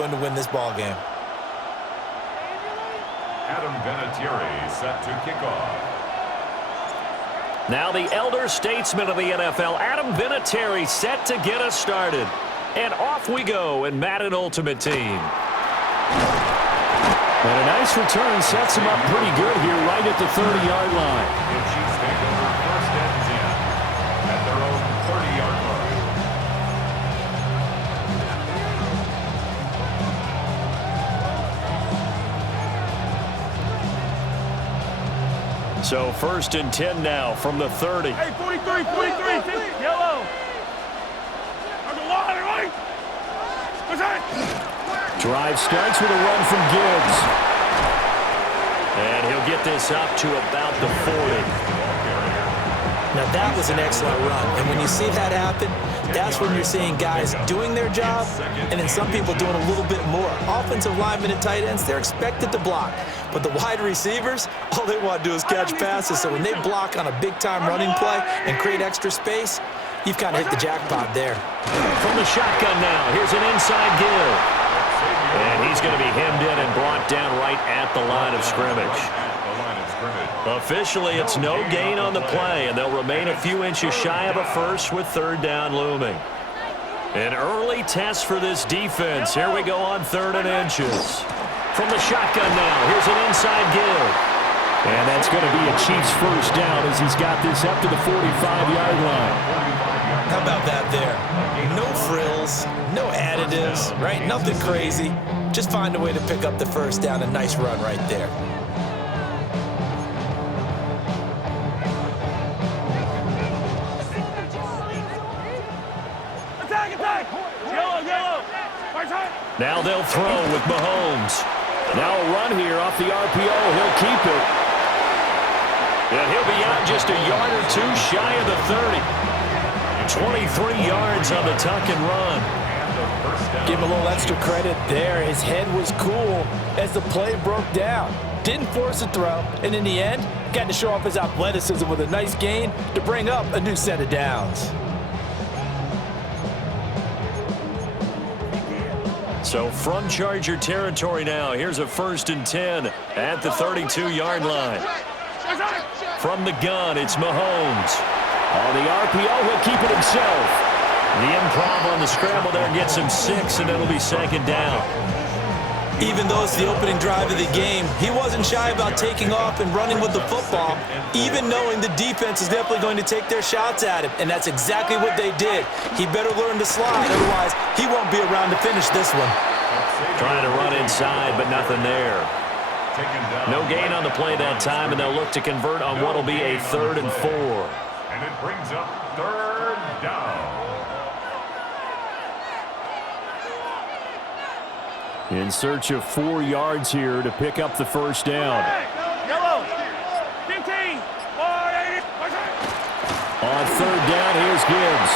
going to win this ball game. Adam Vinatieri set to kick off. Now the elder statesman of the NFL, Adam Vinatieri, set to get us started. And off we go in Madden Ultimate Team. And a nice return sets him up pretty good here right at the 30-yard line. The Chiefs take over first and 10 at their own 30-yard line. So first and 10 now from the 30. Hey, 43, 50, yellow. On the line, right? What's that? Drive starts with a run from Gibbs. And he'll get this up to about the 40. Now that was an excellent run, and when you see that happen, that's when you're seeing guys doing their job, and then some people doing a little bit more. Offensive linemen and tight ends, they're expected to block, but the wide receivers, all they want to do is catch passes, so when they block on a big-time running play and create extra space, you've kind of hit the jackpot there. From the shotgun now, here's an inside give. And he's going to be hemmed in and brought down right at the line of scrimmage. Officially, it's no gain on the play, and they'll remain a few inches shy of a first with third down looming. An early test for this defense. Here we go on 3rd and inches. From the shotgun now, here's an inside give. And that's going to be a Chiefs first down as he's got this up to the 45-yard line. How about that there? No frills, no additives, right? Nothing crazy. Just find a way to pick up the first down. A nice run right there. Attack, attack! Yellow, yellow! Now they'll throw with Mahomes. Now a run here off the RPO. He'll keep it. And he'll be out just a yard or two shy of the 30. 23 yards on the tuck and run. Give him a little extra credit there. His head was cool as the play broke down. Didn't force a throw, and in the end, got to show off his athleticism with a nice gain to bring up a new set of downs. So from Charger territory now, here's a 1st and 10 at the 32-yard line. From the gun, it's Mahomes. On the RPO, he'll keep it himself. The improv on the scramble there gets him 6, and it'll be 2nd down. Even though it's the opening drive of the game, he wasn't shy about taking off and running with the football, even knowing the defense is definitely going to take their shots at him, and that's exactly what they did. He better learn to slide, otherwise he won't be around to finish this one. Trying to run inside, but nothing there. No gain on the play that time, and they'll look to convert on what will be a 3rd and 4. And it brings up 3rd down. In search of 4 yards here to pick up the first down. Yellow, 15, 480. On 3rd down, here's Gibbs.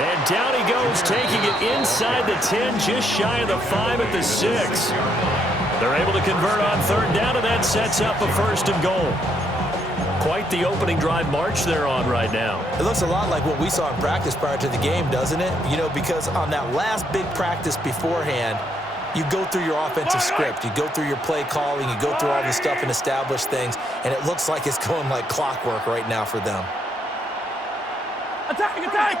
And down he goes, taking it inside the 10, just shy of the 5 at the 6. They're able to convert on 3rd down, and that sets up a 1st and goal. Quite the opening drive march they're on right now. It looks a lot like what we saw in practice prior to the game, doesn't it? You know, because on that last big practice beforehand, you go through your offensive script, you go through your play calling, you go through all the stuff and establish things, and it looks like it's going like clockwork right now for them. Attack, attack!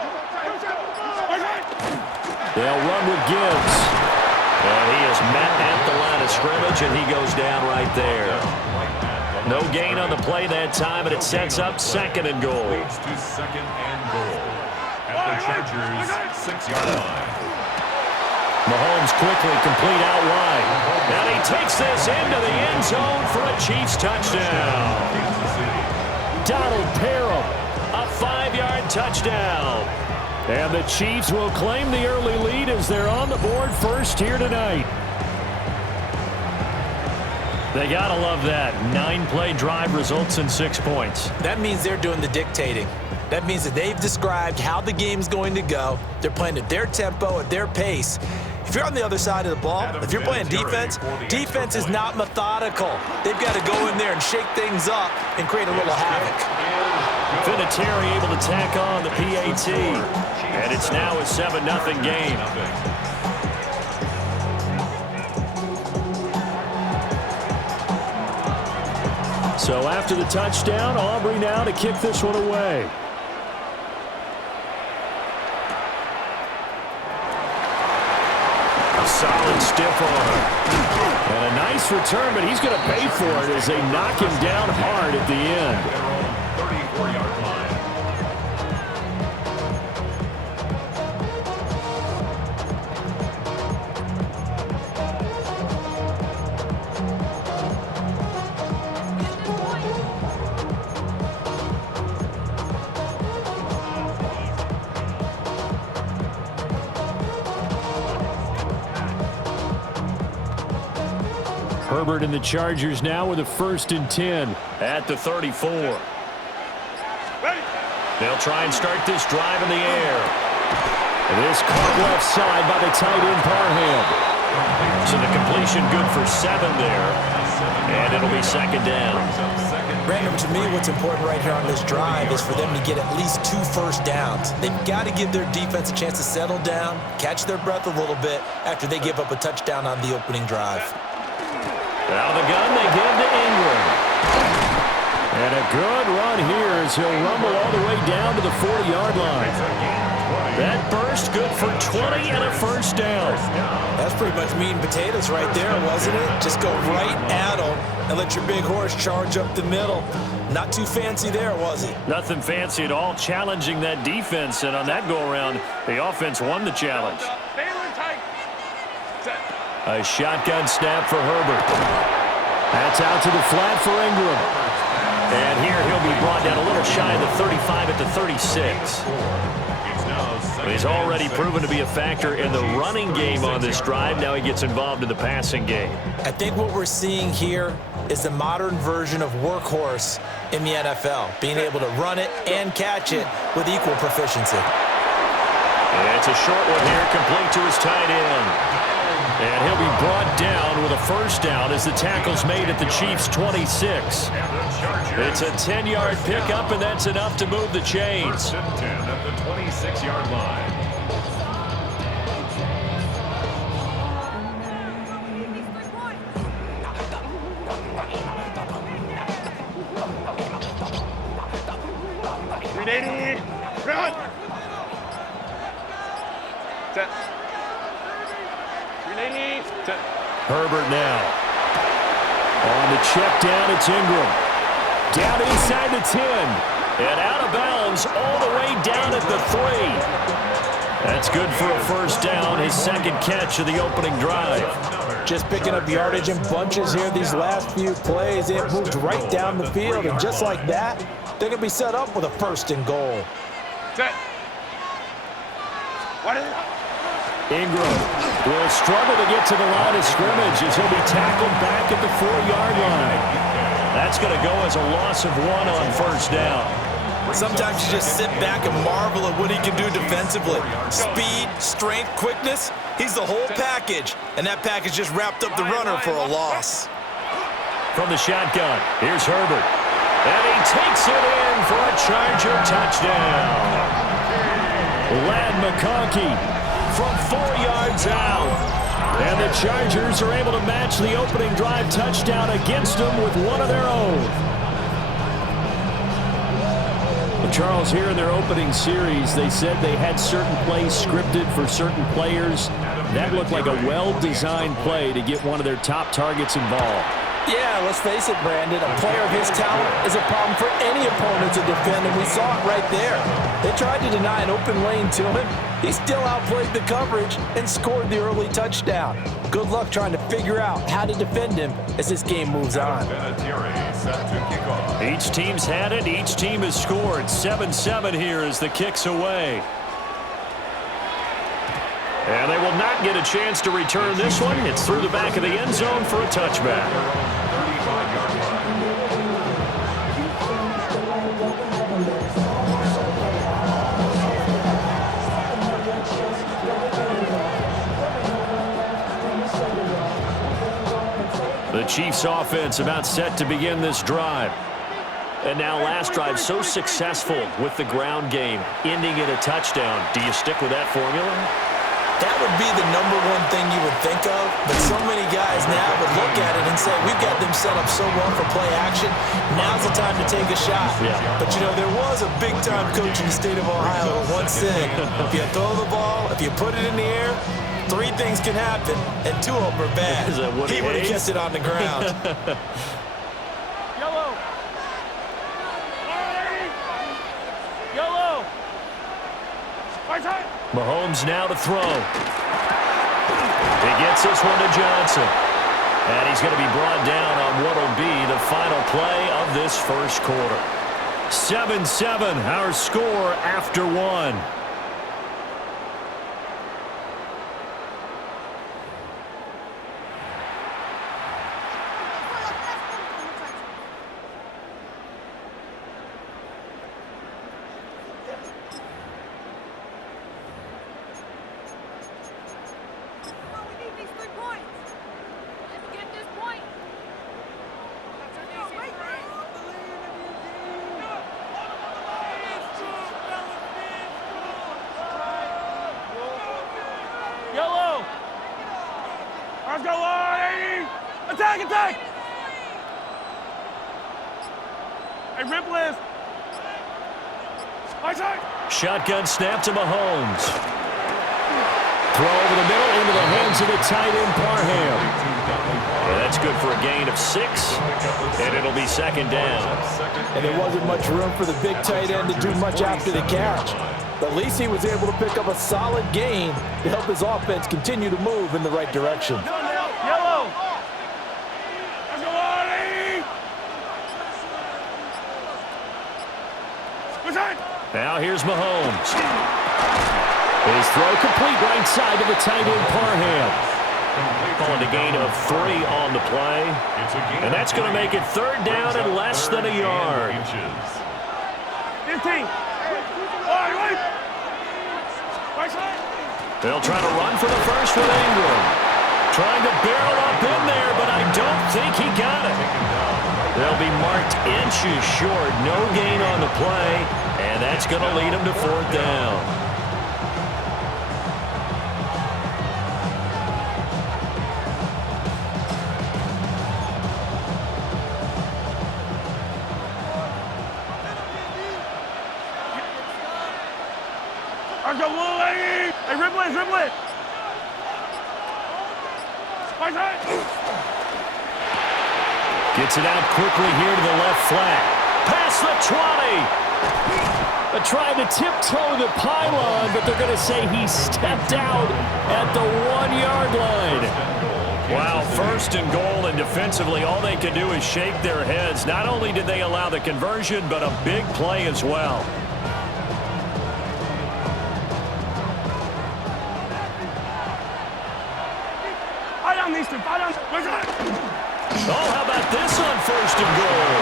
They'll run with Gibbs. And he is met at the line of scrimmage, and he goes down right there. No gain on the play that time, and it sets up 2nd and goal. Leads to 2nd and goal at the Chargers' 6-yard line. Mahomes quickly complete out wide. And he takes this into the end zone for a Chiefs touchdown. Donald Parham. A 5-yard touchdown. And the Chiefs will claim the early lead as they're on the board first here tonight. They gotta love that. 9-play drive results in 6 points. That means they're doing the dictating. That means that they've described how the game's going to go. They're playing at their tempo, at their pace. If you're on the other side of the ball, if you're playing defense, defense is not methodical. They've got to go in there and shake things up and create a little havoc. Vinatieri able to tack on the PAT. And it's now a 7-0 game. So after the touchdown, Aubrey now to kick this one away. A solid stiff arm. And a nice return, but he's going to pay for it as they knock him down hard at the end. 34-yard line. Herbert and the Chargers now with a 1st and 10. At the 34. They'll try and start this drive in the air. This caught left side by the tight end Parham. So the completion good for 7 there. And it'll be 2nd down. Brandon, to me, what's important right here on this drive is for them to get at least 2 first downs. They've got to give their defense a chance to settle down, catch their breath a little bit after they give up a touchdown on the opening drive. Out of the gun, they give to Ingram. And a good run here as he'll rumble all the way down to the 40-yard line. That burst good for 20 and a 1st down. That's pretty much meat and potatoes right there, wasn't it? Just go right at them and let your big horse charge up the middle. Not too fancy there, was he? Nothing fancy at all, challenging that defense. And on that go-around, the offense won the challenge. A shotgun snap for Herbert. That's out to the flat for Ingram. And here he'll be brought down a little shy of the 35 at the 36. He's already proven to be a factor in the running game on this drive. Now he gets involved in the passing game. I think what we're seeing here is the modern version of workhorse in the NFL, being able to run it and catch it with equal proficiency. And it's a short one here, complete to his tight end. And he'll be brought down with a 1st down as the tackle's made at the Chiefs' 26. It's a 10-yard pickup, and that's enough to move the chains. 10 at the 26-yard line. Run! Set. Herbert now. On the check down, it's Ingram. Down inside the 10. And out of bounds all the way down at the 3. That's good for a 1st down, his 2nd catch of the opening drive. Just picking up yardage in bunches here these last few plays. They have moved right down the field, and just like that, they're going to be set up with a 1st and goal. Set. What is it? Ingram will struggle to get to the line of scrimmage as he'll be tackled back at the 4-yard line. That's going to go as a loss of 1 on 1st down. Sometimes you just sit back and marvel at what he can do defensively. Speed, strength, quickness, he's the whole package. And that package just wrapped up the runner for a loss. From the shotgun, here's Herbert. And he takes it in for a Charger touchdown. Lad McConkey from 4 yards out. And the Chargers are able to match the opening drive touchdown against them with one of their own. Charles, here in their opening series, they said they had certain plays scripted for certain players. That looked like a well-designed play to get one of their top targets involved. Yeah, let's face it, Brandon. A player of his talent is a problem for any opponent to defend, and we saw it right there. They tried to deny an open lane to him. He still outplayed the coverage and scored the early touchdown. Good luck trying to figure out how to defend him as this game moves on. Each team's had it. Each team has scored. 7-7 here as the kick's away. And they will not get a chance to return this one. It's through the back of the end zone for a touchback. The Chiefs offense about set to begin this drive. And now last drive so successful with the ground game, ending in a touchdown. Do you stick with that formula? That would be the #1 thing you would would think of, but so many guys now would look at it and say, we've got them set up so well for play action. Now's the time to take a shot. Yeah. But, you know, there was a big-time coach in the state of Ohio who once said, if you throw the ball, if you put it in the air, 3 things can happen, and 2 of them are bad. He would have kept it on the ground. Yellow. Yellow. Right side. Mahomes now to throw. He gets this one to Johnson. And he's going to be brought down on what will be the final play of this first quarter. 7-7, our score after 1. Yellow. Let's go, Lord. Attack, attack. Hey, Ripley. Right side. Shotgun snap to Mahomes. Throw over the middle into the hands of the tight end, Parham. And that's good for a gain of 6, and it'll be 2nd down. And there wasn't much room for the big tight end to do much after the catch. But at least he was able to pick up a solid gain to help his offense continue to move in the right direction. Yellow. Let's go, Lord. Good side. Now here's Mahomes. His throw complete right side to the tight end, Parham. Calling a gain of 3 on the play. And that's going to make it 3rd down and less than a yard. 15. Right side. They'll try to run for the first with Ingram. Trying to barrel up in there, but I don't think he got it. They'll be marked inches short. No gain on the play, and that's going to lead them to 4th down. Let's go, Willie! Hey, Ripley, Ripley! Right side! Gets it out quickly here to the left flat. Past the 20! Trying to tiptoe the pylon, but they're going to say he stepped out at the 1-yard line. Wow, 1st and goal, and defensively all they can do is shake their heads. Not only did they allow the conversion, but a big play as well. Oh, how about this on 1st and goal?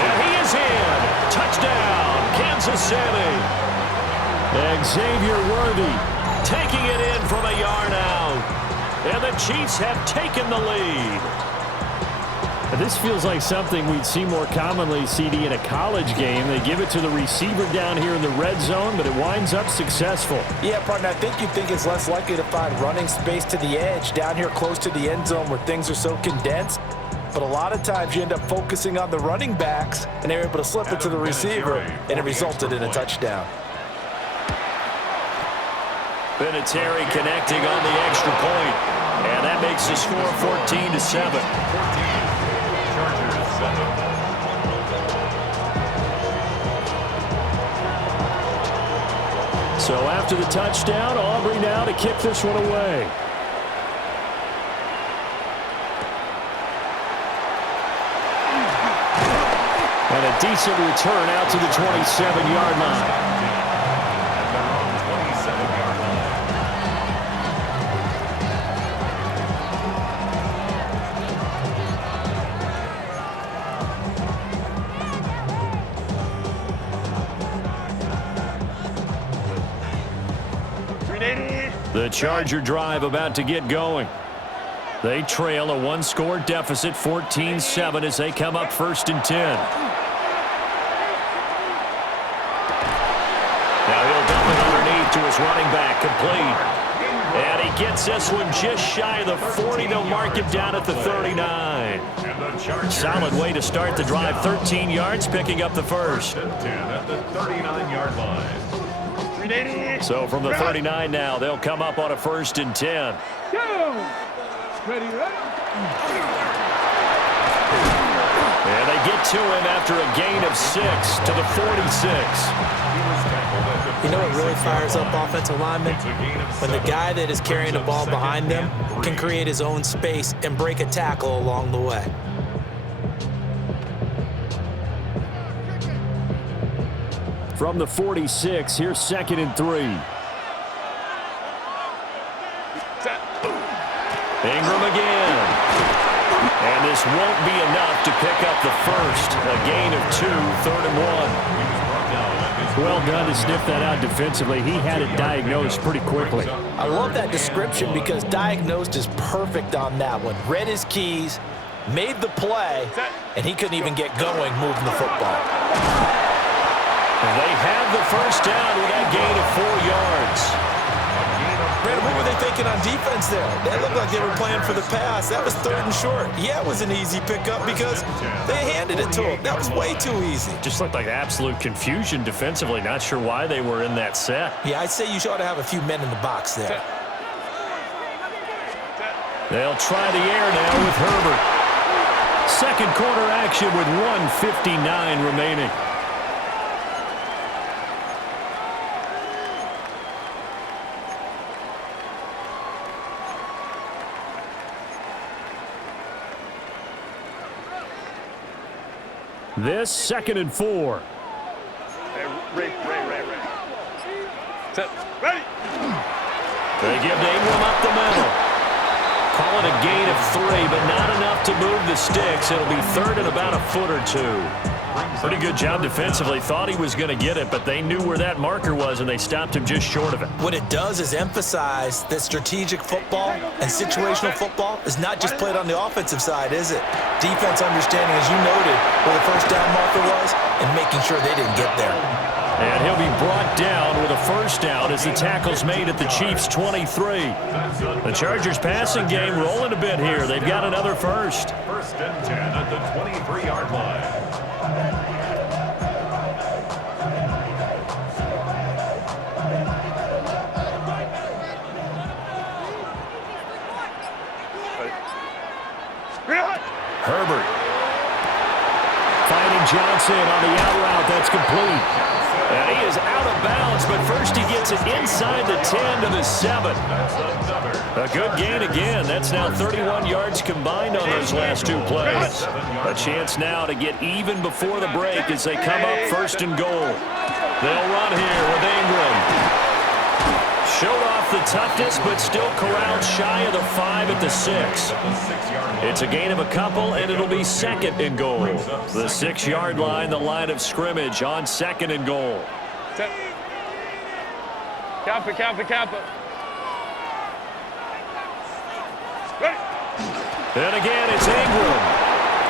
And he is in. Touchdown, Kansas City. And Xavier Worthy taking it in from a yard out. And the Chiefs have taken the lead. This feels like something we'd see more commonly, CD, in a college game. They give it to the receiver down here in the red zone, but it winds up successful. Yeah, partner, I think you'd think it's less likely to find running space to the edge down here close to the end zone where things are so condensed. But a lot of times you end up focusing on the running backs, and they're able to slip it to the receiver, and it resulted in a touchdown. Vinatieri connecting on the extra point, and that makes the score 14-7. So after the touchdown, Aubrey now to kick this one away. And a decent return out to the 27-yard line. The Charger drive about to get going. They trail a 1-score deficit, 14-7, as they come up 1st and 10. Now he'll dump it underneath to his running back, complete. And he he gets this one just shy of the 40. They'll mark him down at the 39. Solid way to start the drive. 13 yards, picking up the first. 10 at the 39-yard line. So from the 39 now, they'll come up on a 1st and 10. Ready. And they get to him after a gain of 6 to the 46. You know what really fires up offensive linemen? When the guy that is carrying the ball behind them can create his own space and break a tackle along the way. From the 46, here's 2nd and 3. Ingram again. And this won't be enough to pick up the first. A gain of 2, 3rd and 1. Well done to sniff that out defensively. He had it diagnosed pretty quickly. I love that description because diagnosed is perfect on that one. Read his keys, made the play, and he couldn't even get going moving the football. They have the first down with that gain of 4 yards. Brandon, what were they thinking on defense there? That looked like they were playing for the pass. That was 3rd and short. Yeah, it was an easy pickup because they handed it to him. That was way too easy. Just looked like absolute confusion defensively. Not sure why they were in that set. Yeah, I'd say you ought to have a few men in the box there. They'll try the air now with Herbert. Second quarter action with 1:59 remaining. This 2nd and 4. Ready. They give to Ingram up the middle. Call it a gain of 3, but not enough to move the sticks. It'll be 3rd and about a foot or 2. Pretty good job defensively. Thought he was going to get it, but they knew where that marker was, and they stopped him just short of it. What it does is emphasize that strategic football and situational football is not just played on the offensive side, is it? Defense understanding, as you noted, where the first down marker was and making sure they didn't get there. And he'll be brought down with a first down as the tackle's made at the Chiefs' 23. The Chargers' passing game rolling a bit here. They've got another first. 1st and 10 at the 23-yard line. Herbert finding Johnson on the out route. That's complete. And he is out of bounds, but first he gets it inside the 10 to the 7. A good gain again. That's now 31 yards combined on those last 2 plays. A chance now to get even before the break as they come up 1st and goal. They'll run here with Ingram. Showed off the toughness, but still corralled shy of the 5 at the 6. It's a gain of a couple, and it'll be 2nd and goal. The 6-yard line, the line of scrimmage on 2nd and goal. Count it. And again, it's Ingram.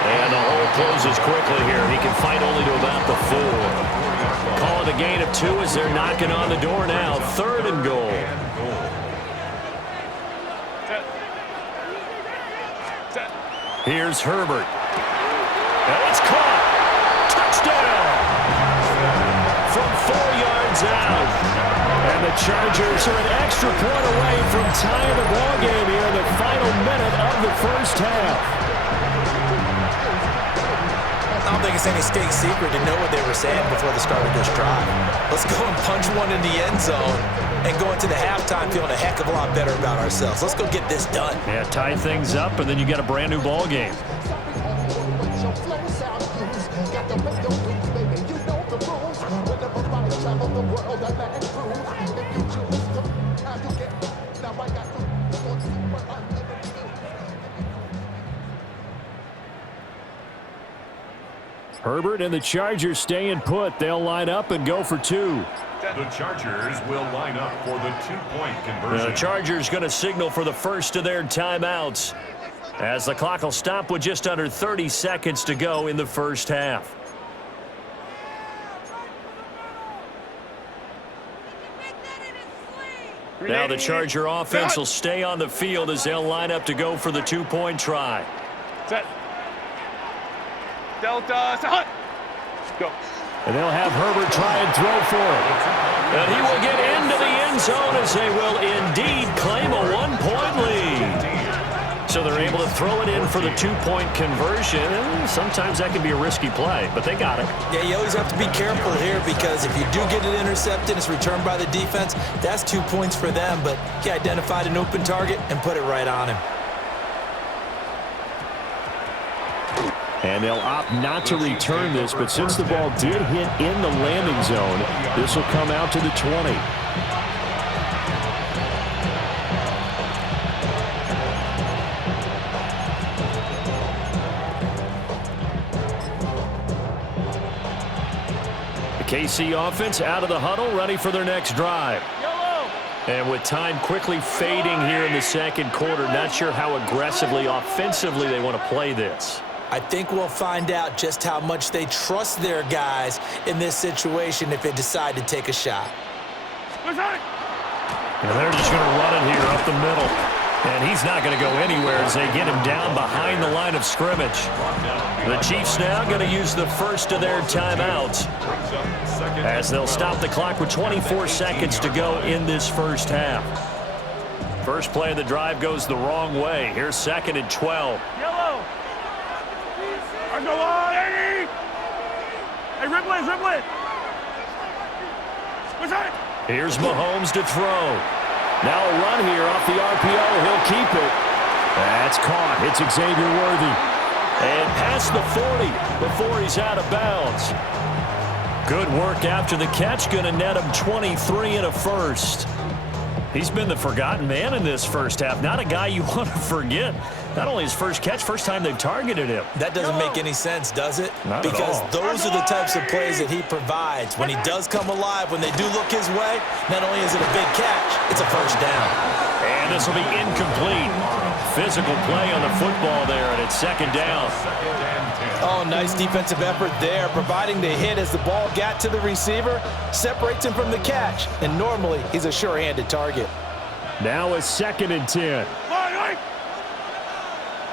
And the hole closes quickly here. He can fight only to about the 4. Call it a gain of 2 as they're knocking on the door now. 3rd and goal. Here's Herbert. And it's caught. Touchdown. From 4 yards out. And the Chargers are an extra point away from tying the ballgame here in the final minute of the first half. I don't think it's any state secret to know what they were saying before the start of this drive. Let's go and punch one in the end zone and go into the halftime feeling a heck of a lot better about ourselves. Let's go get this done. Yeah, tie things up, and then you get a brand new ball game. Herbert and the Chargers staying put. They'll line up and go for 2. The Chargers will line up for the 2-point conversion. The Chargers going to signal for the first of their timeouts as the clock will stop with just under 30 seconds to go in the first half. Now the Charger offense will stay on the field as they'll line up to go for the two-point try. Set. Delta, set. Go. And they'll have Herbert try and throw for it. And he will get into the end zone as they will indeed claim a one-point lead. So they're able to throw it in for the two-point conversion. And sometimes that can be a risky play, but they got it. Yeah, you always have to be careful here because if you do get it intercepted, it's returned by the defense, that's 2 points for them. But he identified an open target and put it right on him. And they'll opt not to return this, but since the ball did hit in the landing zone, this will come out to the 20. The KC offense out of the huddle, ready for their next drive. And with time quickly fading here in the second quarter, not sure how aggressively, offensively they want to play this. I think we'll find out just how much they trust their guys in this situation if they decide to take a shot. And they're just going to run it here up the middle. And he's not going to go anywhere as they get him down behind the line of scrimmage. The Chiefs now going to use the first of their timeouts as they'll stop the clock with 24 seconds to go in this first half. First play of the drive goes the wrong way. Here's 2nd and 12. Yellow. Go on, hey! Hey, Ripley, Ripley! What's that? Here's Mahomes to throw. Now a run here off the RPO. He'll keep it. That's caught. It's Xavier Worthy. And past the 40 before he's out of bounds. Good work after the catch. Going to net him 23 and a first. He's been the forgotten man in this first half. Not a guy you want to forget. Not only his first catch, first time they've targeted him. That doesn't make any sense, does it? Not because at all. those are the types of plays that he provides. When he does come alive, when they do look his way, not only is it a big catch, it's a first down. And this will be incomplete. Physical play on the football there, and it's 2nd down. Oh, nice defensive effort there, providing the hit as the ball got to the receiver, separates him from the catch, and normally he's a sure-handed target. Now a 2nd and 10.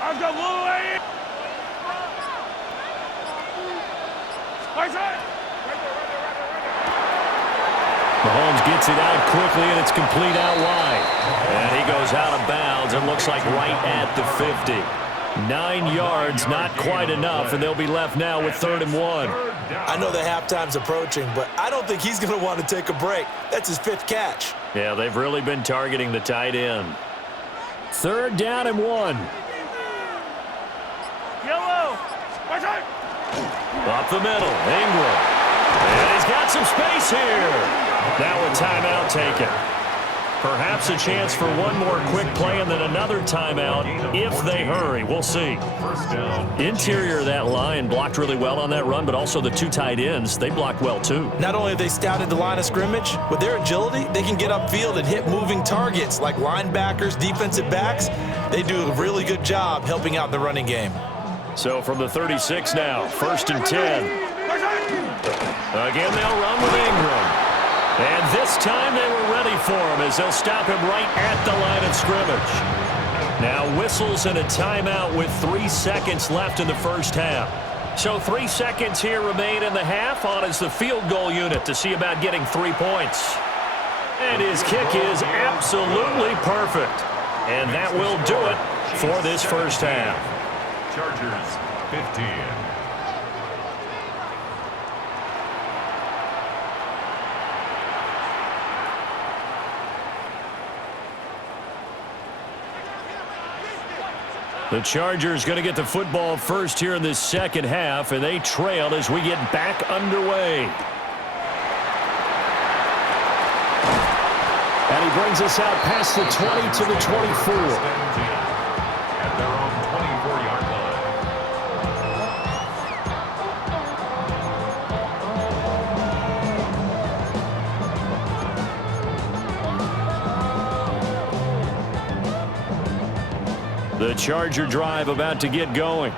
I've got Blue Lane. Mahomes gets it out quickly, and it's complete out wide. And he goes out of bounds, and looks like right at the 50. 9 yards, not quite enough, and they'll be left now with 3rd and 1. I know the halftime's approaching, but I don't think he's going to want to take a break. That's his 5th catch. Yeah, they've really been targeting the tight end. 3rd down and 1. Yellow. What's that? Up the middle, Ingram. And he's got some space here. Now a timeout taken. Perhaps a chance for one more quick play and then another timeout if they hurry. We'll see. Interior of that line blocked really well on that run, but also the 2 tight ends, they blocked well too. Not only have they scouted the line of scrimmage, with their agility, they can get upfield and hit moving targets like linebackers, defensive backs. They do a really good job helping out the running game. So from the 36 now, 1st and 10. Again, they'll run with Ingram. And this time they were ready for him as they'll stop him right at the line of scrimmage. Now whistles and a timeout with 3 seconds left in the first half. So 3 seconds here remain in the half. On is the field goal unit to see about getting 3 points. And his kick is absolutely perfect. And that will do it for this first half. Chargers 15. The Chargers going to get the football first here in this second half, and they trail as we get back underway. And he brings us out past the 20 to the 24. At their own 24-yard line. The Charger drive about to get going.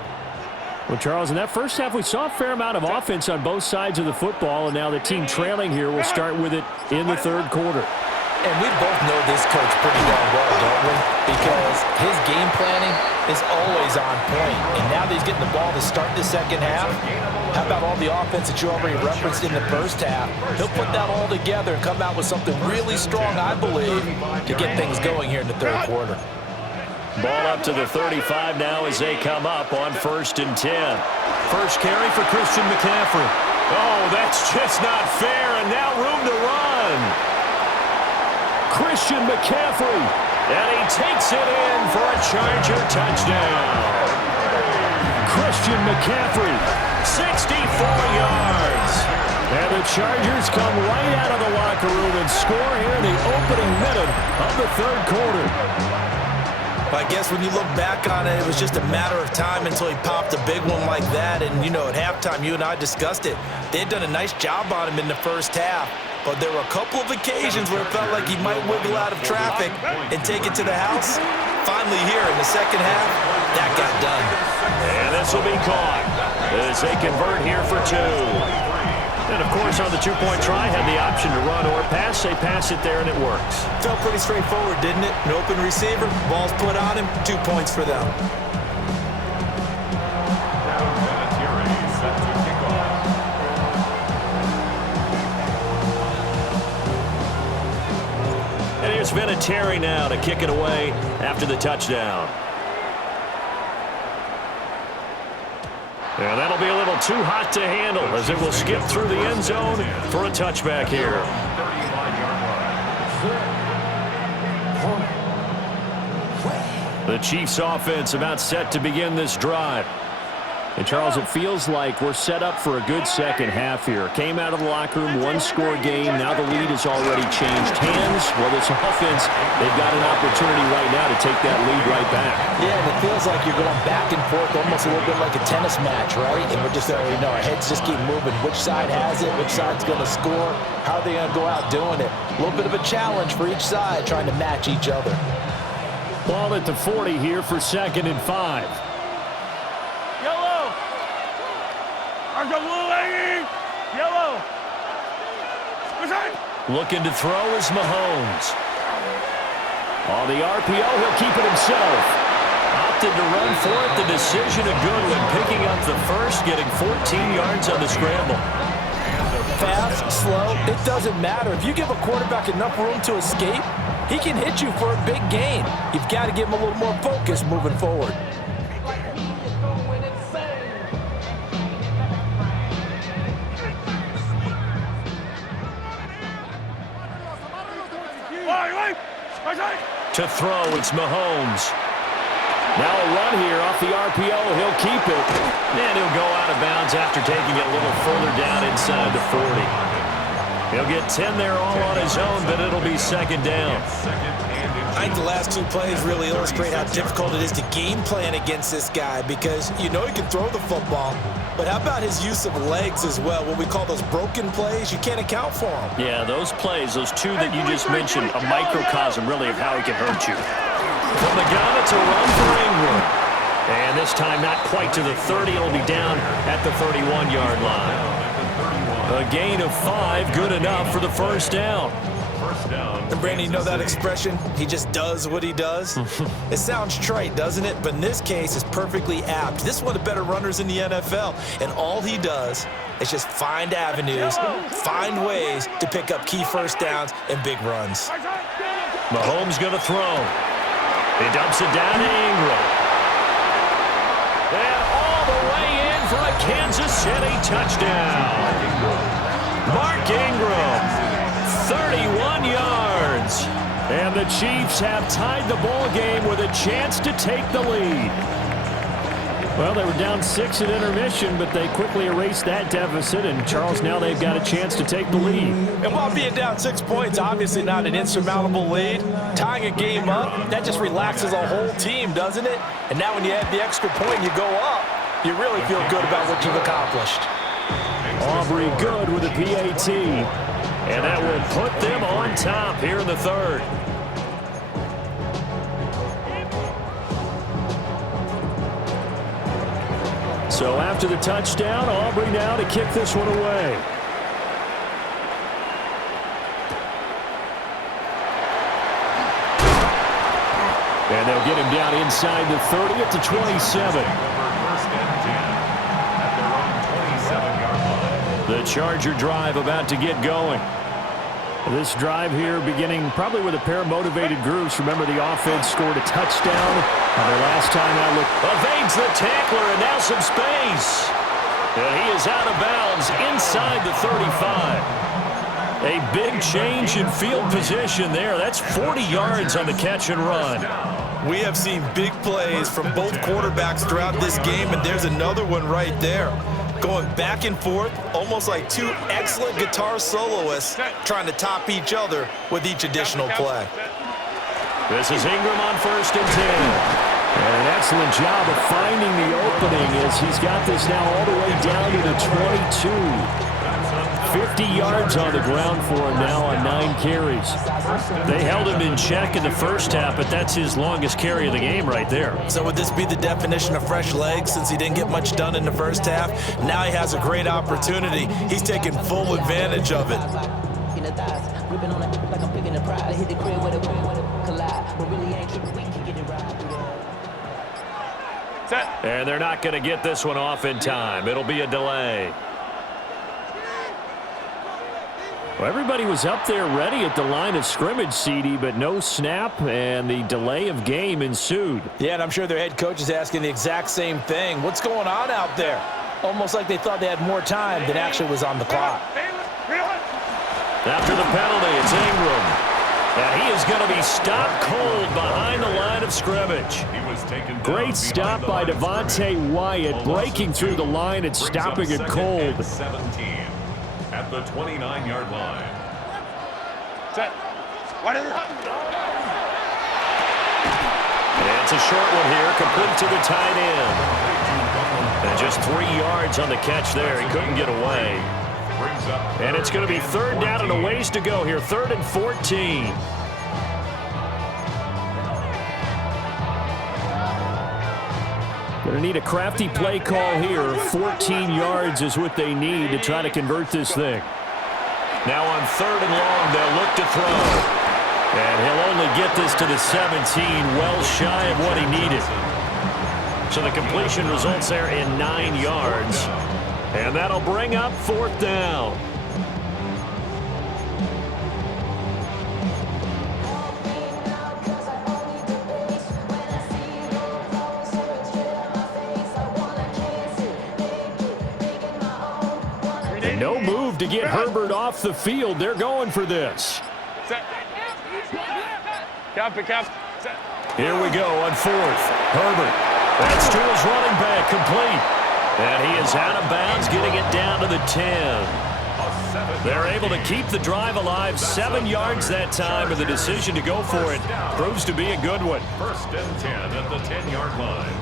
Well, Charles, in that first half, we saw a fair amount of offense on both sides of the football, and now the team trailing here will start with it in the third quarter. And we both know this coach pretty darn well, don't we? Because his game planning is always on point. And now that he's getting the ball to start the second half, how about all the offense that you already referenced in the first half? He'll put that all together and come out with something really strong, I believe, to get things going here in the third quarter. Ball up to the 35 now as they come up on 1st and 10. First carry for Christian McCaffrey. Oh, that's just not fair, and now room to run. Christian McCaffrey. And he takes it in for a Charger touchdown. Christian McCaffrey. 64 yards. And the Chargers come right out of the locker room and score here in the opening minute of the third quarter. I guess when you look back on it, it was just a matter of time until he popped a big one like that. And, you know, at halftime, you and I discussed it. They had done a nice job on him in the first half. But there were a couple of occasions where it felt like he might wiggle out of traffic and take it to the house. Finally here in the second half, that got done. And this will be caught as they convert here for 2. And, of course, on the two-point try, had the option to run or pass. They pass it there, and it works. Felt pretty straightforward, didn't it? An open receiver, ball's put on him, 2 points for them. And here's Vinatieri now to kick it away after the touchdown. And that'll be a little too hot to handle as it will skip through the end zone for a touchback here. The Chiefs offense about set to begin this drive. And, Charles, it feels like we're set up for a good second half here. Came out of the locker room, one-score game. Now the lead has already changed hands. Well, this offense, they've got an opportunity right now to take that lead right back. Yeah, and it feels like you're going back and forth almost a little bit like a tennis match, right? And we're just, our heads just keep moving. Which side has it? Which side's going to score? How are they going to go out doing it? A little bit of a challenge for each side trying to match each other. Ball at the 40 here for 2nd and 5. Yellow. Looking to throw is Mahomes. On the RPO, he'll keep it himself. Opted to run for it. The decision of Goodwin picking up the first, getting 14 yards on the scramble. Fast, slow, it doesn't matter. If you give a quarterback enough room to escape, he can hit you for a big gain. You've got to give him a little more focus moving forward. To throw, it's Mahomes. Now a run here off the RPO. He'll keep it. And he'll go out of bounds after taking it a little further down inside the 40. He'll get 10 there all on his own, but it'll be 2nd down. I think the last 2 plays really illustrate how difficult it is to game plan against this guy because you know he can throw the football, but how about his use of legs as well? What we call those broken plays, you can't account for them. Yeah, those plays, those 2 that you just mentioned, a microcosm really of how he can hurt you. From the gun, it's a run for Ingram. And this time not quite to the 30. It'll be down at the 31-yard line. A gain of 5, good enough for the first down. And Brandon, you know that expression? He just does what he does? It sounds trite, doesn't it? But in this case, it's perfectly apt. This is one of the better runners in the NFL. And all he does is just find avenues, find ways to pick up key first downs and big runs. Mahomes going to throw. He dumps it down to Ingram. And all the way in for a Kansas City touchdown. Mark Ingram. 31 yards. And the Chiefs have tied the ball game with a chance to take the lead. Well, they were down 6 at intermission, but they quickly erased that deficit. And, Charles, now they've got a chance to take the lead. And while being down 6 points, obviously not an insurmountable lead, tying a game up, that just relaxes a whole team, doesn't it? And now when you add the extra point and you go up, you really feel good about what you've accomplished. Aubrey good with a PAT. And that will put them on top here in the third. So after the touchdown, Aubrey now to kick this one away. And they'll get him down inside the 30 at the 27. First and 10 at their own 27-yard line. The Charger drive about to get going. This drive here beginning probably with a pair of motivated groups. Remember, the offense scored a touchdown on their last time out. Evades the tackler, and now some space. And he is out of bounds inside the 35. A big change in field position there. That's 40 yards on the catch and run. We have seen big plays from both quarterbacks throughout this game, and there's another one right there. Going back and forth, almost like two excellent guitar soloists trying to top each other with each additional play. This is Ingram on first and 10. And an excellent job of finding the opening as he's got this now all the way down to the 22. 50 yards on the ground for him now on 9 carries. They held him in check in the first half, but that's his longest carry of the game right there. So would this be the definition of fresh legs since he didn't get much done in the first half? Now he has a great opportunity. He's taking full advantage of it. And they're not going to get this one off in time. It'll be a delay. Well, everybody was up there ready at the line of scrimmage, CD, but no snap, and the delay of game ensued. Yeah, and I'm sure their head coach is asking the exact same thing. What's going on out there? Almost like they thought they had more time than actually was on the clock. After the penalty, it's Ingram. And he is going to be stopped cold behind the line of scrimmage. He was taken down. Great stop by Devontae Wyatt, breaking through the line and stopping it cold. 17 at the 29-yard line. And it's a short one here, complete to the tight end. And just 3 yards on the catch there. He couldn't get away. And it's going to be third down and a ways to go here. 3rd and 14. Going to need a crafty play call here. 14 yards is what they need to try to convert this thing. Now on 3rd and long, they'll look to throw. And he'll only get this to the 17, well shy of what he needed. So the completion results there in 9 yards. And that'll bring up 4th down. And no move to get Herbert off the field. They're going for this. Here we go on 4th. Herbert. That's to his running back, complete. And he is out of bounds, getting it down to the 10. They're able to keep the drive alive. 7 yards that time, and the decision to go for it proves to be a good one. 1st and 10 at the 10-yard line.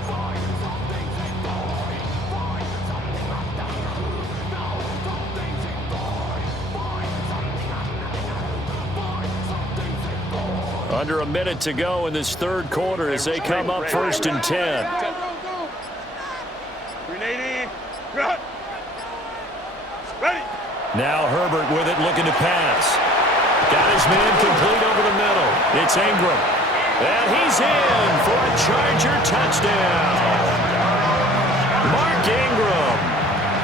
Under a minute to go in this 3rd quarter as they come up 1st and 10. Now Herbert with it, looking to pass. Got his man complete over the middle. It's Ingram. And he's in for a Charger touchdown. Mark Ingram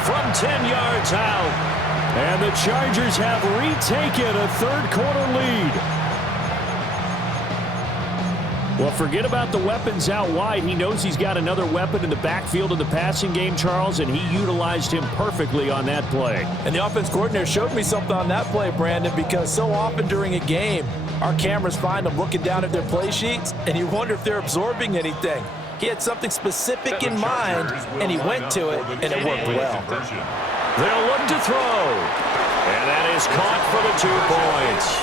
from 10 yards out. And the Chargers have retaken a 3rd quarter lead. Well, forget about the weapons out wide. He knows he's got another weapon in the backfield of the passing game, Charles, and he utilized him perfectly on that play. And the offense coordinator showed me something on that play, Brandon, because so often during a game, our cameras find them looking down at their play sheets, and you wonder if they're absorbing anything. He had something specific in mind, and he went to it, and it worked well. They'll look to throw. And that is caught for the 2 points.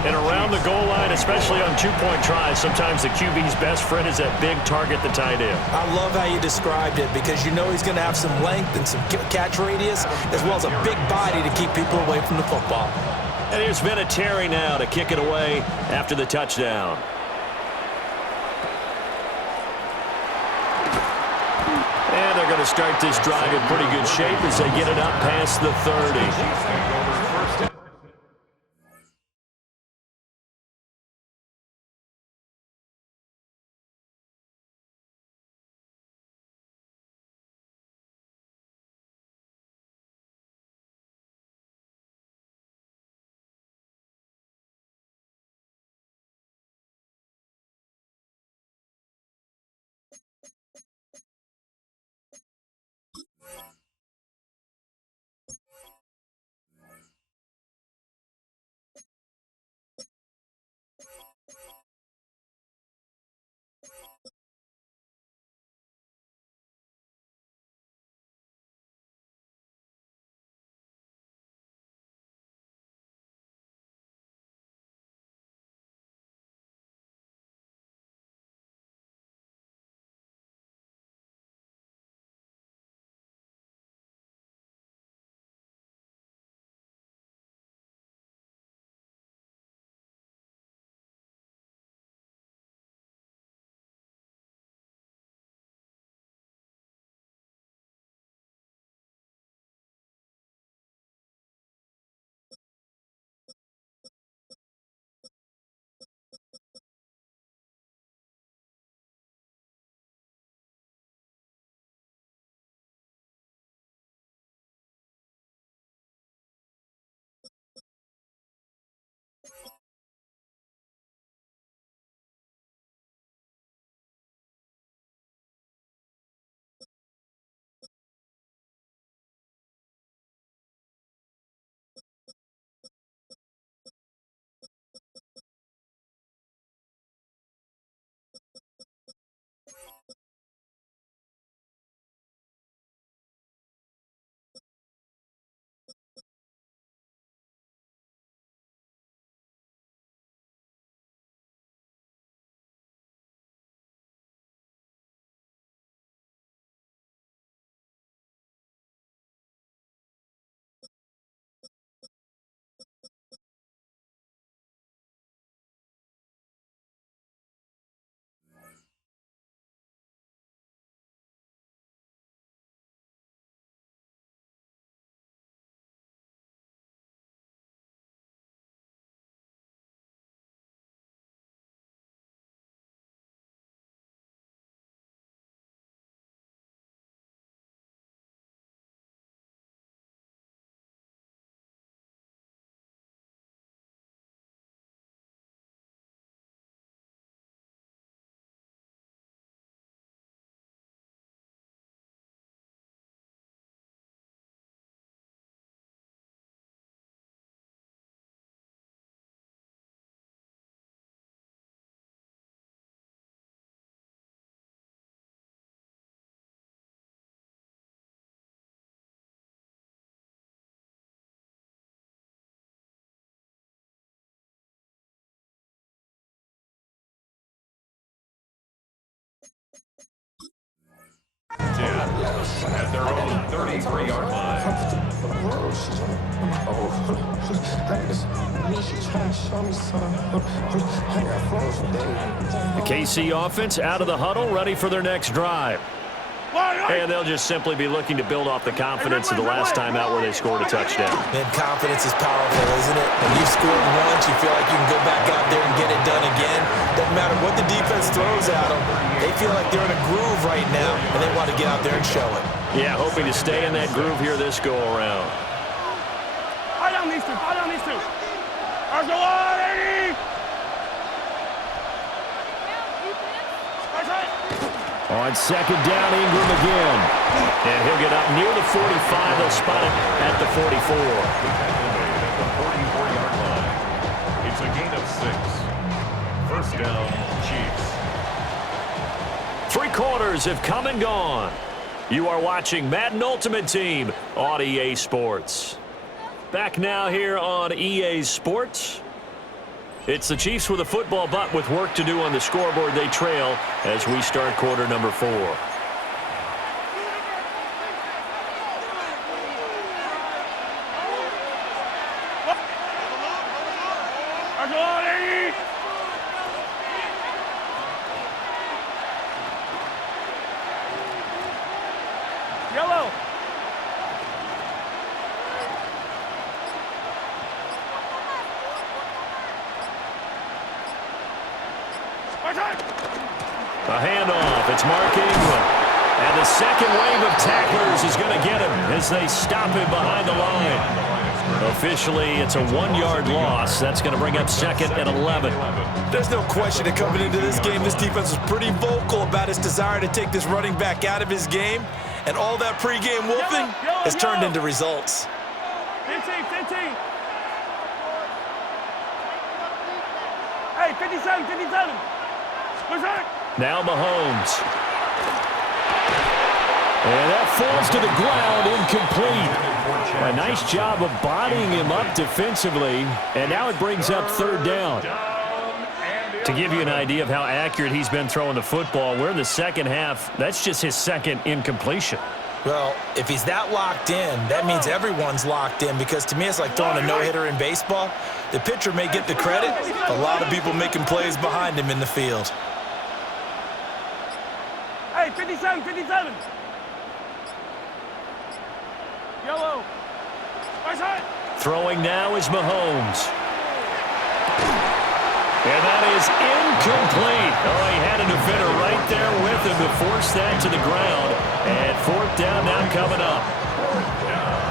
And around the goal line, especially on 2-point tries, sometimes the QB's best friend is that big target, the tight end. I love how you described it because you know he's going to have some length and some catch radius as well as a big body to keep people away from the football. And here's Vinatieri now to kick it away after the touchdown. And they're going to start this drive in pretty good shape as they get it up past the 30. at their own 33-yard line. The KC offense out of the huddle, ready for their next drive. And they'll just simply be looking to build off the confidence of the last time out where they scored a touchdown. Man, confidence is powerful, isn't it? When you've scored once, you feel like you can go back out there and get it done again. Doesn't matter what the defense throws at them. They feel like they're in a groove right now, and they want to get out there and show it. Yeah, hoping to stay in that groove here this go-around. I don't need to. Let's go on, Eddie! On second down, Ingram again. And he'll get up near the 45. They'll spot it at the 44. At the 44-yard line. It's a gain of 6. First down, Chiefs. 3 quarters have come and gone. You are watching Madden Ultimate Team on EA Sports. Back now here on EA Sports. It's the Chiefs with a football, but with work to do on the scoreboard. They trail as we start quarter number 4. Let's go on, Eddie! Yellow! A handoff. It's Mark Ingram. And the second wave of tacklers is going to get him as they stop him behind the line. Officially, it's a 1-yard loss. That's going to bring up second and 11. There's no question that coming into this game, this defense was pretty vocal about its desire to take this running back out of his game. And all that pregame wolfing has turned into results. 15. Hey, 57. What's that? Now Mahomes. And that falls to the ground, incomplete. A nice job of bodying him up defensively. And now it brings up third down. To give you an idea of how accurate he's been throwing the football, we're in the second half. That's just his second incompletion. Well, if he's that locked in, that means everyone's locked in, because to me it's like throwing a no-hitter in baseball. The pitcher may get the credit, a lot of people making plays behind him in the field. Hey, 57. Yellow. Throwing now is Mahomes. And that is incomplete. Oh, he had a defender right there with him to force that to the ground. And fourth down now coming up.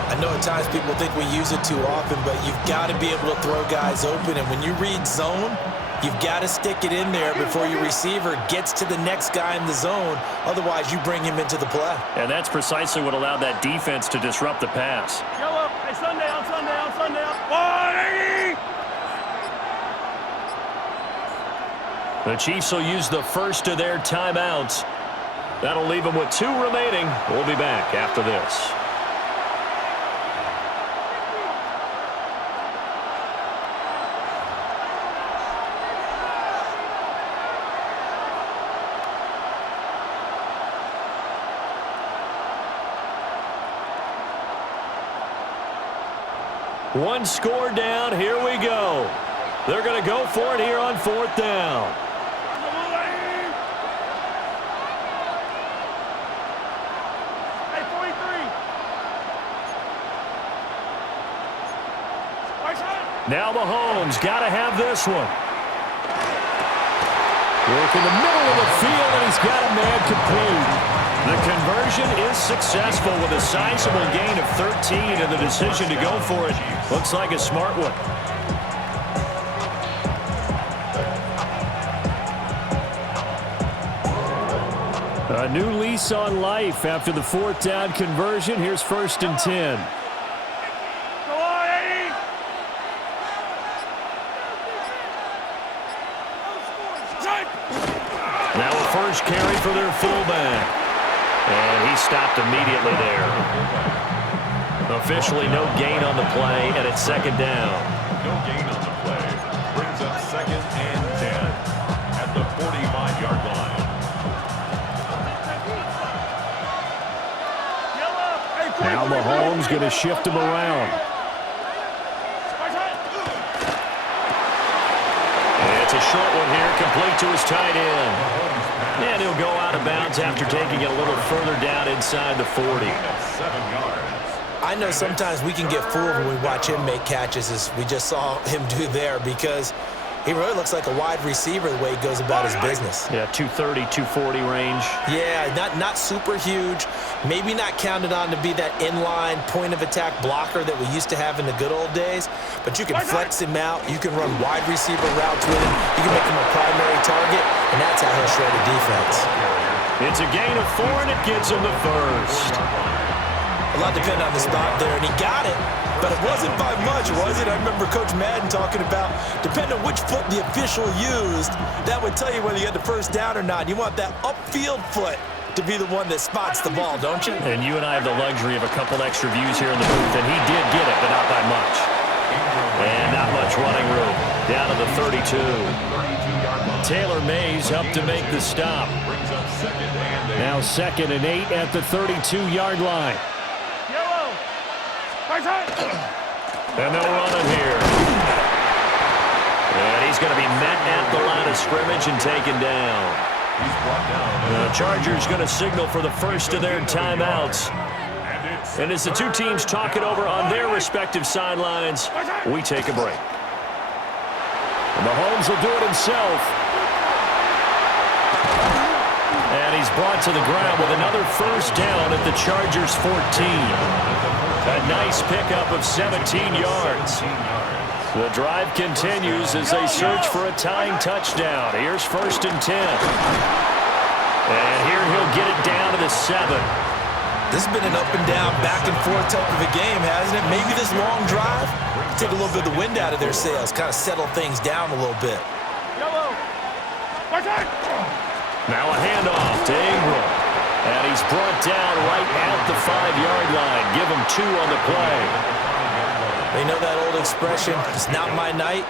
I know at times people think we use it too often, but you've got to be able to throw guys open. And when you read zone, you've got to stick it in there before your receiver gets to the next guy in the zone. Otherwise, you bring him into the play. And that's precisely what allowed that defense to disrupt the pass. Yellow. Hey, Sunday. 180. The Chiefs will use the first of their timeouts. That'll leave them with 2 remaining. We'll be back after this. One score down. Here we go. They're going to go for it here on fourth down. Hey, 43. Now Mahomes got to have this one. Work in the middle of the field, and he's got a man complete. The conversion is successful with a sizable gain of 13, and the decision to go for it looks like a smart one. A new lease on life after the fourth down conversion. Here's first and 10. Now a first carry for their fullback. And he stopped immediately there. Officially no gain on the play, and it's second down. No gain on the play. Brings up second and 10 at the 45-yard line. Mahomes going to shift him around. It's a short one here, complete to his tight end. And he'll go out of bounds after taking it a little further down inside the 40. 7 yards. I know sometimes we can get fooled when we watch him make catches, as we just saw him do there, because he really looks like a wide receiver the way he goes about his business. Yeah, 230, 240 range. Yeah, not super huge. Maybe not counted on to be that inline point-of-attack blocker that we used to have in the good old days, but you can flex him out. You can run wide receiver routes with him. You can make him a primary target, and that's how he'll shred a defense. It's a gain of 4, and it gets him the first. A lot depended on the spot there, and he got it, but it wasn't by much, was it? I remember Coach Madden talking about, depending on which foot the official used, that would tell you whether you had the first down or not. You want that upfield foot to be the one that spots the ball, don't you? And you and I have the luxury of a couple extra views here in the booth, and he did get it, but not by much. And not much running room. Down to the 32. Taylor Mays helped to make the stop. Now 2nd and 8 at the 32-yard line. And they'll run it here. And he's going to be met at the line of scrimmage and taken down. The Chargers going to signal for the first of their timeouts. And as the two teams talk it over on their respective sidelines, we take a break. And Mahomes will do it himself. And he's brought to the ground with another first down at the Chargers' 14. A nice pickup of 17 yards. The drive continues as they search for a tying touchdown. Here's 1st and 10. And here he'll get it down to the 7. This has been an up and down, back and forth type of a game, hasn't it? Maybe this long drive take a little bit of the wind out of their sails, kind of settle things down a little bit. Now a handoff to Ingram. And he's brought down right at the 5-yard line. Give him 2 on the play. You know that old expression, it's not my night?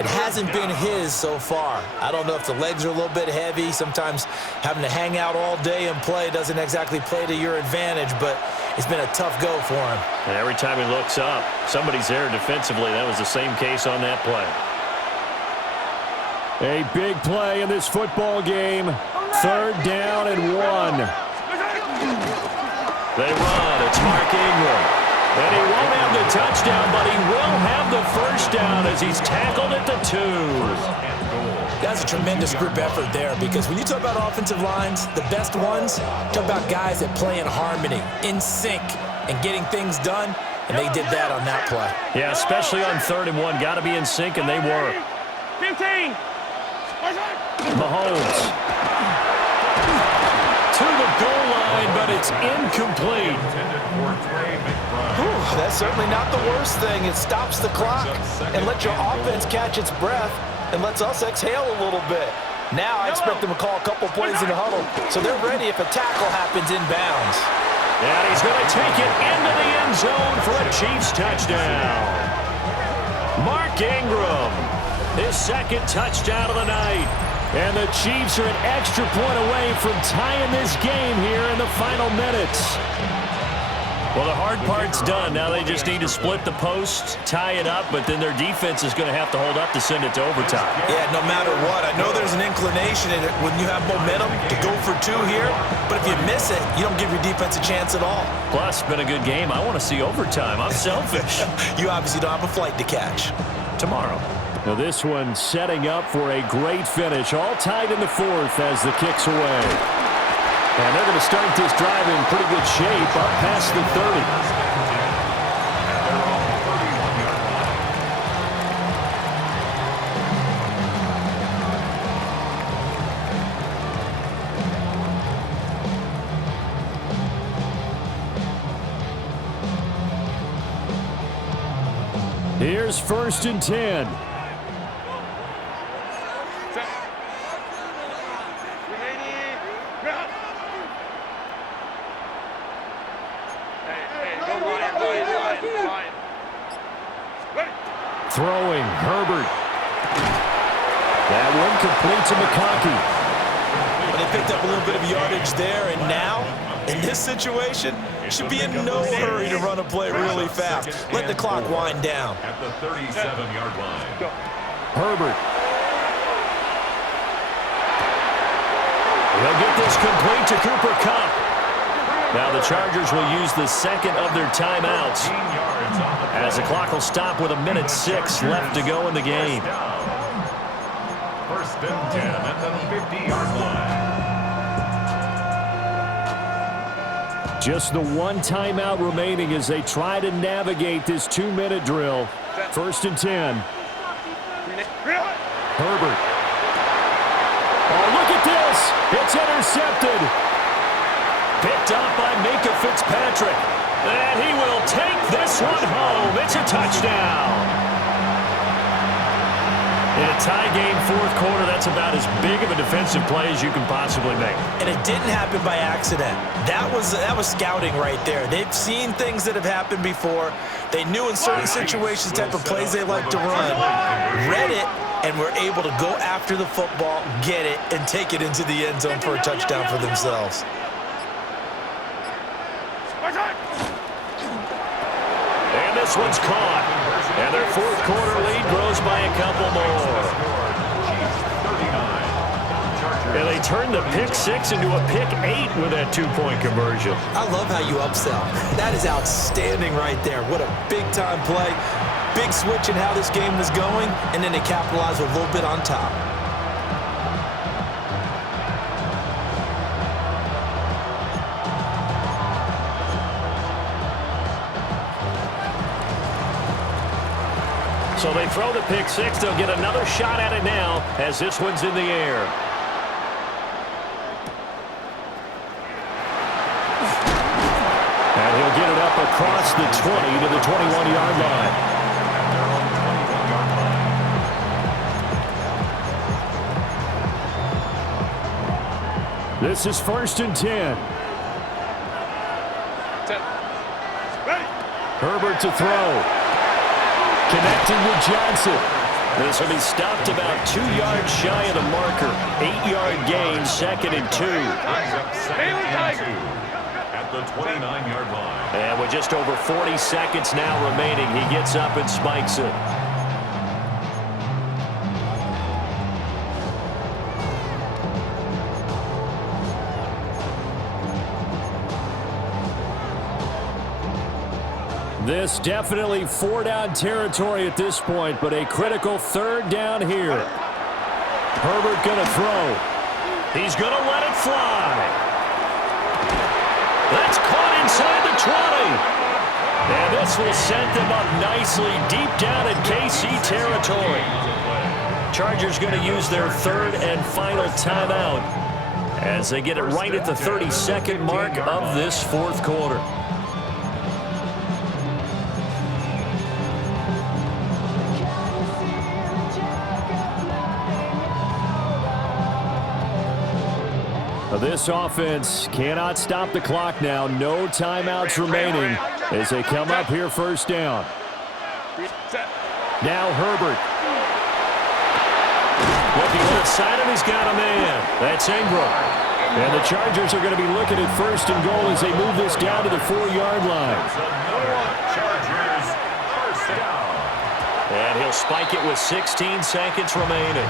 It hasn't been his so far. I don't know if the legs are a little bit heavy. Sometimes having to hang out all day and play doesn't exactly play to your advantage, but it's been a tough go for him. And every time he looks up, somebody's there defensively. That was the same case on that play. A big play in this football game. 3rd down and 1. They run. It's Mark Ingram. And he won't have the touchdown, but he will have the first down as he's tackled at the 2. That's a tremendous group effort there, because when you talk about offensive lines, the best ones, talk about guys that play in harmony, in sync, and getting things done, and they did that on that play. Yeah, especially on 3rd and 1. Got to be in sync, and they were. 15. Mahomes to the goal line, but it's incomplete. Whew, that's certainly not the worst thing. It stops the clock and lets your offense catch its breath and lets us exhale a little bit. Now I expect them to call a couple plays in the huddle, so they're ready if a tackle happens inbounds. And he's going to take it into the end zone for a Chiefs touchdown. Mark Ingram, his 2nd touchdown of the night. And the Chiefs are an extra point away from tying this game here in the final minutes. Well, the hard part's done. Now they just need to split the post, tie it up, but then their defense is going to have to hold up to send it to overtime. Yeah, no matter what. I know there's an inclination in it when you have momentum to go for 2 here, but if you miss it, you don't give your defense a chance at all. Plus, it's been a good game. I want to see overtime. I'm selfish. You obviously don't have a flight to catch. Tomorrow. Now this one setting up for a great finish. All tied in the 4th as the kick's away. And they're going to start this drive in pretty good shape up past the 30. Here's 1st and 10. Throwing, Herbert. That one complete to McConkey. But they picked up a little bit of yardage there, and now In this situation, should be in no hurry to run a play really fast. Let the clock wind down. At the 37-yard line. Herbert. They'll get this complete to Cooper Kupp. Now the Chargers will use the second of their timeouts as the clock will stop with 1:06 left to go in the game. First and 10 at the 50-yard line. Just the one timeout remaining as they try to navigate this 2-minute drill. First and 10. Herbert. Oh, look at this. It's intercepted. Picked up by Minka Fitzpatrick. And he will take this one home. It's a touchdown. In a tie game, fourth quarter, that's about as big of a defensive play as you can possibly make. And it didn't happen by accident. That was scouting right there. They've seen things that have happened before. They knew in certain situations the type of plays they like to run, read it, and were able to go after the football, get it, and take it into the end zone for a touchdown for themselves. And this one's caught. And their fourth quarter lead grows by a couple more. And they turned the pick 6 into a pick 8 with that 2-point conversion. I love how you upsell. That is outstanding right there. What a big-time play. Big switch in how this game was going, and then they capitalized a little bit on top. So they throw the pick 6. They'll get another shot at it now as this one's in the air. And he'll get it up across the 20 to the 21-yard line. This is first and 10. Herbert to throw. Connecting with Johnson. This will be stopped about 2 yards shy of the marker. 8-yard gain, second and 2. At the 29-yard line. And with just over 40 seconds now remaining, he gets up and spikes it. This definitely 4-down territory at this point, but a critical 3rd down here. Herbert going to throw. He's going to let it fly. That's caught inside the 20. And this will set them up nicely deep down in KC territory. Chargers going to use their 3rd and final timeout as they get it right at the 32nd mark of this fourth quarter. This offense cannot stop the clock now. No timeouts remaining as they come up here first down. Now Herbert. Looking left side, and he's got a man. That's Ingram. And the Chargers are going to be looking at first and goal as they move this down to the 4-yard line. Chargers first down. And he'll spike it with 16 seconds remaining.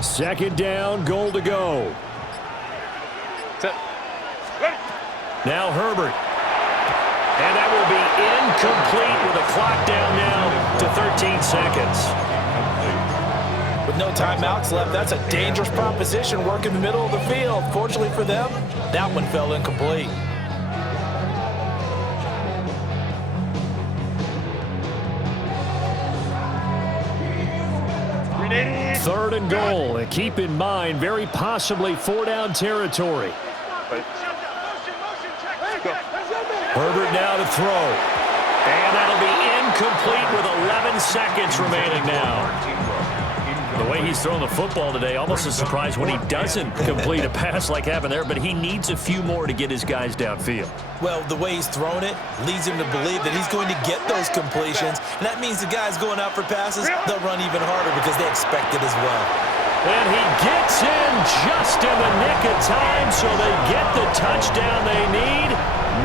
Second down, goal to go. Now Herbert. And that will be incomplete with the clock down now to 13 seconds. With no timeouts left, that's a dangerous proposition. Work in the middle of the field. Fortunately for them, that one fell incomplete. Third and goal, and keep in mind, very possibly 4-down territory. Herbert now to throw. And that'll be incomplete with 11 seconds remaining now. The way he's throwing the football today, almost a surprise when he doesn't complete a pass like happened there, but he needs a few more to get his guys downfield. Well, the way he's thrown it leads him to believe that he's going to get those completions, and that means the guys going out for passes, they'll run even harder because they expect it as well. And he gets in just in the nick of time, so they get the touchdown they need.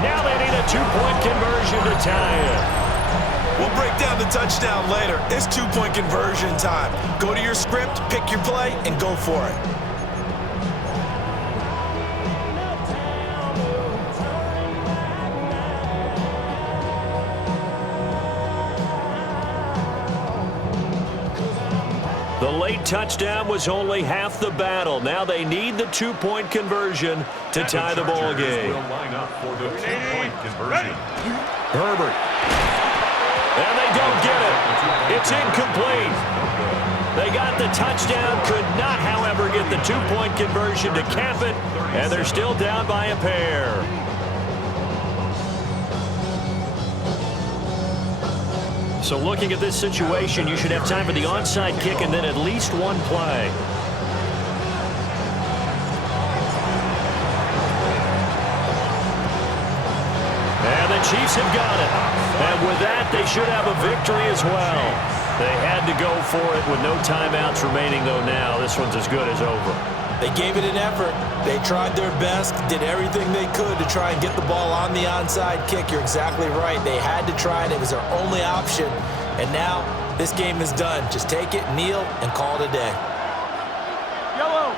Now they need a two-point conversion to tie it. We'll break down the touchdown later. It's two-point conversion time. Go to your script, pick your play, and go for it. The late touchdown was only half the battle. Now they need the two-point conversion to tie the ball game. Will line up for the two-point conversion. Herbert. And they don't get it. It's incomplete. They got the touchdown, could not, however, get the two-point conversion to cap it, and they're still down by a pair. So looking at this situation, you should have time for the onside kick and then at least one play. And the Chiefs have got it. And with that, they should have a victory as well. They had to go for it with no timeouts remaining, though now this one's as good as over. They gave it an effort. They tried their best, did everything they could to try and get the ball on the onside kick. You're exactly right. They had to try it. It was their only option. And now this game is done. Just take it, kneel, and call it a day. Yellow!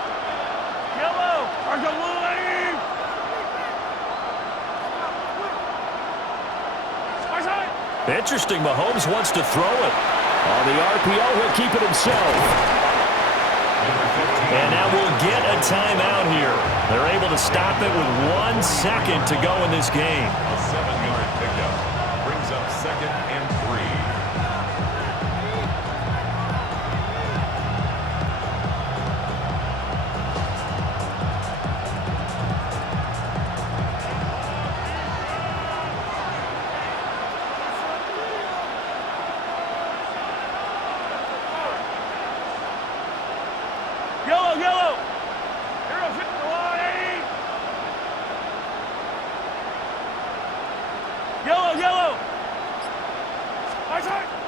Yellow! Argaluling! Interesting, Mahomes wants to throw it. On the RPO, he'll keep it himself. And now we'll get a timeout here. They're able to stop it with 1 second to go in this game. A 7-yard pickup brings up 2nd and 3. Yellow, yellow! Heroes hit the line! Yellow, yellow!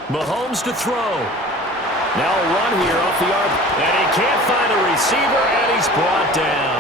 Mahomes to throw. Now a run here off the arc. And he can't find a receiver, and he's brought down.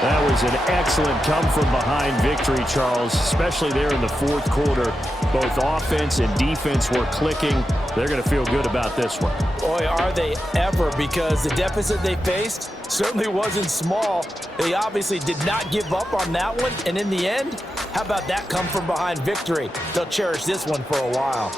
That was an excellent come-from-behind victory, Charles, especially there in the fourth quarter. Both offense and defense were clicking. They're going to feel good about this one. Boy, are they ever, because the deficit they faced certainly wasn't small. They obviously did not give up on that one, and in the end, how about that come-from-behind victory? They'll cherish this one for a while.